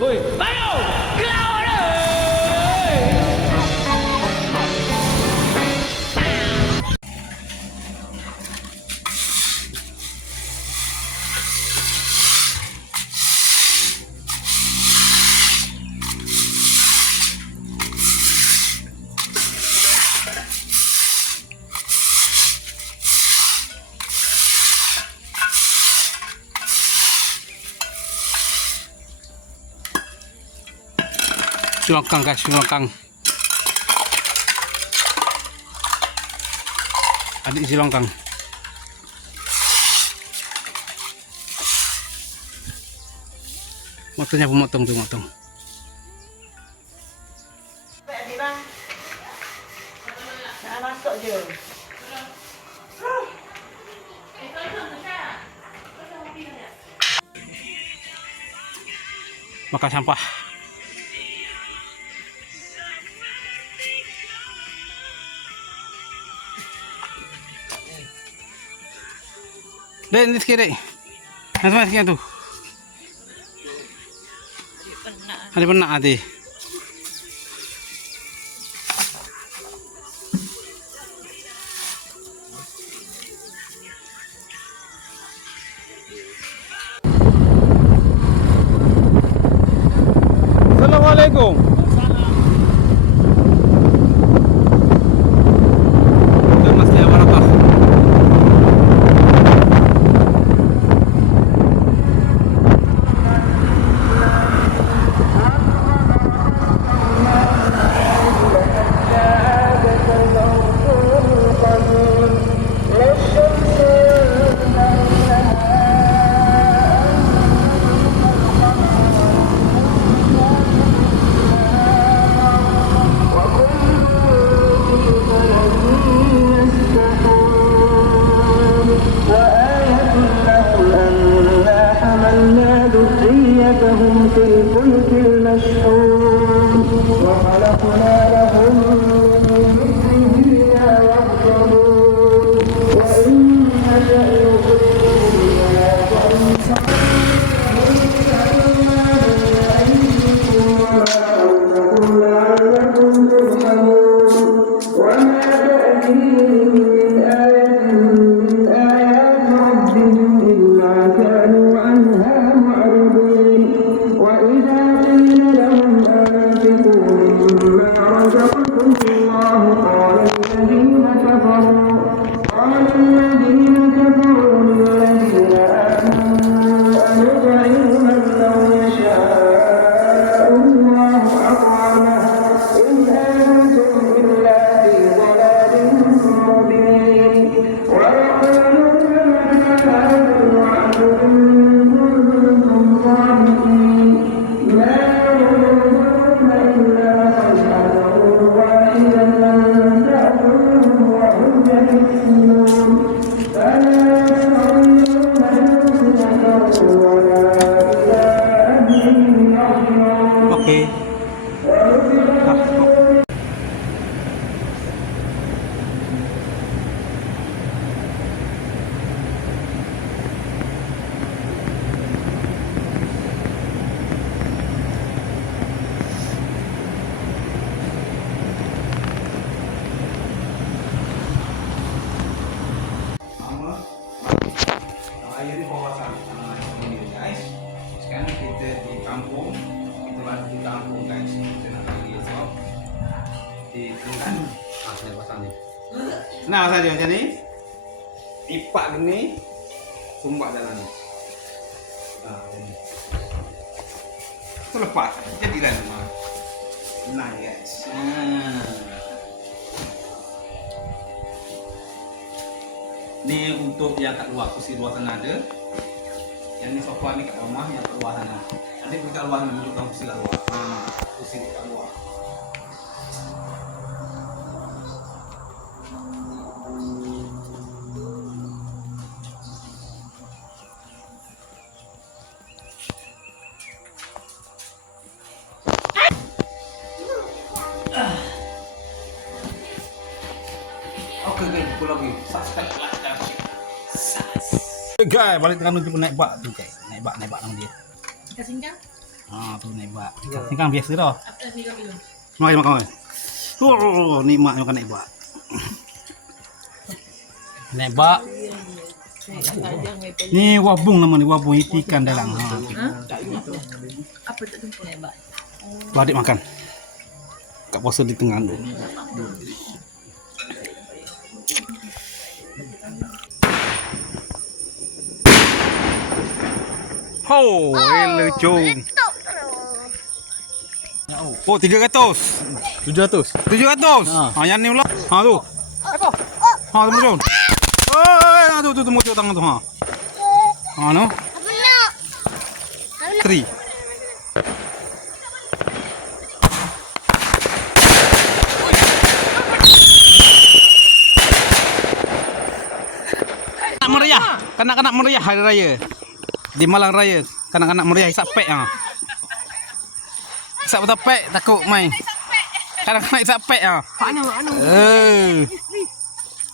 Oi, ayo! Kelawan dah! Silongkang guys, silongkang. Adik silongkang. Motornya pemotong tuh, motong. Masuk je. Makan sampah. Dek, ini sikit dek. Nanti sikit tu. Ada pernah ada. Assalamualaikum. ذريتهم في الفلك المشحون وخلقنا لهم من مثله ما يركبون وإن نشأ نصيبهم بما فعلنا بين أيديكم وما خلفكم لعلكم ترحمون وما تأتيهم من آية من آيات ربهم إلا كانوا عنها معرضين وإذا قيل لهم أنفقوا مما رزقكم الله قال الذين كفروا للذين آمنوا أنطعم من لو يشاء الله أطعمه إن أنتم إلا في ضلال مبين ويقولون متى هذا الوعد إن كنتم صادقين ما ينظرون إلا صيحة واحدة تأخذهم وهم يئسون فلا يستطيعون نصرة ولا إلى أهلهم يرجعون Okey. Air di bawah sana. Ini guys. Sekarang kita di kampung. Kita lagi di kampung guys. Kita nak lagi esok. Di tengah. Sini pasang ni. Senang saja macam ni. Ipak gini. Sumbat dalam ni. Ini. Terlepas. Jadilah rumah. Senang guys. Ni untuk yang kat luar, kursi luar sana ada. Yang ni sofa ni kat rumah, yang kat luar sana. Nanti pergi kat luar ni dudukkan kursi kat luar. Kursi kat luar. Okey, pukul lagi. Subscribe, like dan share. Guys, balik Terengganu kita naik bak tu guys. Naik bak nama dia. Kat Singkang? tu nembak. Ni kan biasa dah. Makan. Oh, nikmat makan nembak. Nembak. Ni wabung nama ni, wabung ikan dalang. Apa tak jumpa nembak? Adik makan. Kat puasa di tengah tu. Oh, lecung. Oh, 300. 700. 700. Ha, yang ni pula. Ha tu. Apa? Ha, tu muncul. Oh, tu muncul tangan tu ha. Ha no. Apa nak? 3. Nak meriah. Kanak-kanak meriah hari raya. Di Malang Raya, kanak-kanak meriah hisap pek ah. Hisap betul pek takut main. Kanak-kanak hisap pek ah. Mana?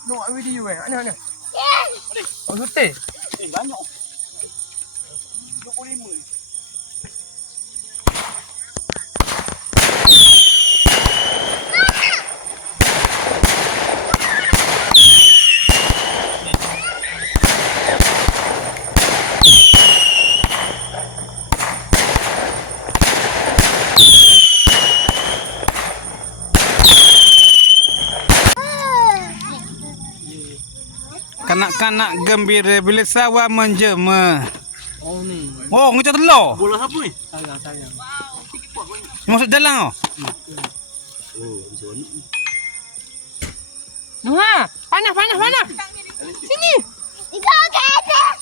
Nak video mana? Oh, sutih. Banyak. Kanak-kanak gembira bila sawah menjema. Oh ni. Oh, ngecah telur. Bola apa ni? Sayang. Masuk dalam oh. Nuha, panas. Sini. Tiga ke atas.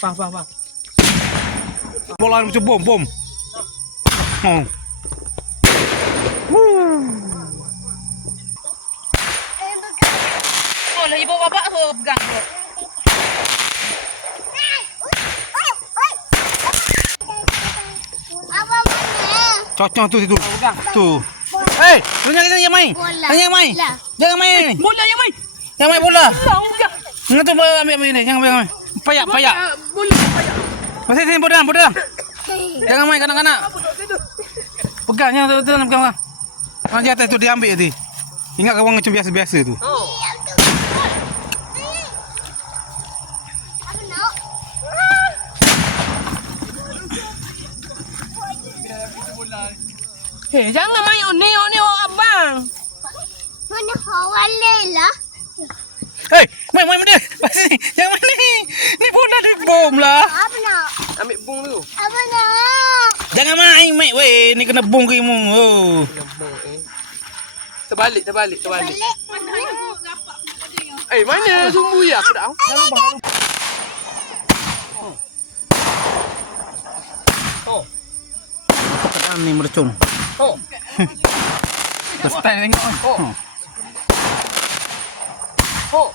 Faham. Bola macam bom. Oh. Oh, lah ibu bapak tu pegang tu. Apa mana? Cocok tu situ. Tu. Hei, jangan main. Bola. Jangan main. Bola. Jangan main. Bola yang main. Jangan main bola. Enggak. Enggak tu ambil ni. Jangan main. Payak. Bola payah. Masih sini bodoh. Jangan main kanak-kanak. Pegang yang tu nak pegang. Di atas tu diambil tadi. Ingat kawan macam biasa-biasa tu. Oh. Apa nak? Hei, jangan main ni abang. Mana hawale lah? Hei, main dia. Pasal ni. Jangan main ni. Ni bola dia bom lah. Apa nak? Ambil bung tu. Apa nak? Jangan main, mate. Weh, ni kena bom ke mu. Oh. Terbalik. Balik. Mana sumbu ya? Aku dah. Tekan ni mercung. Oh. Style tengok. Oh.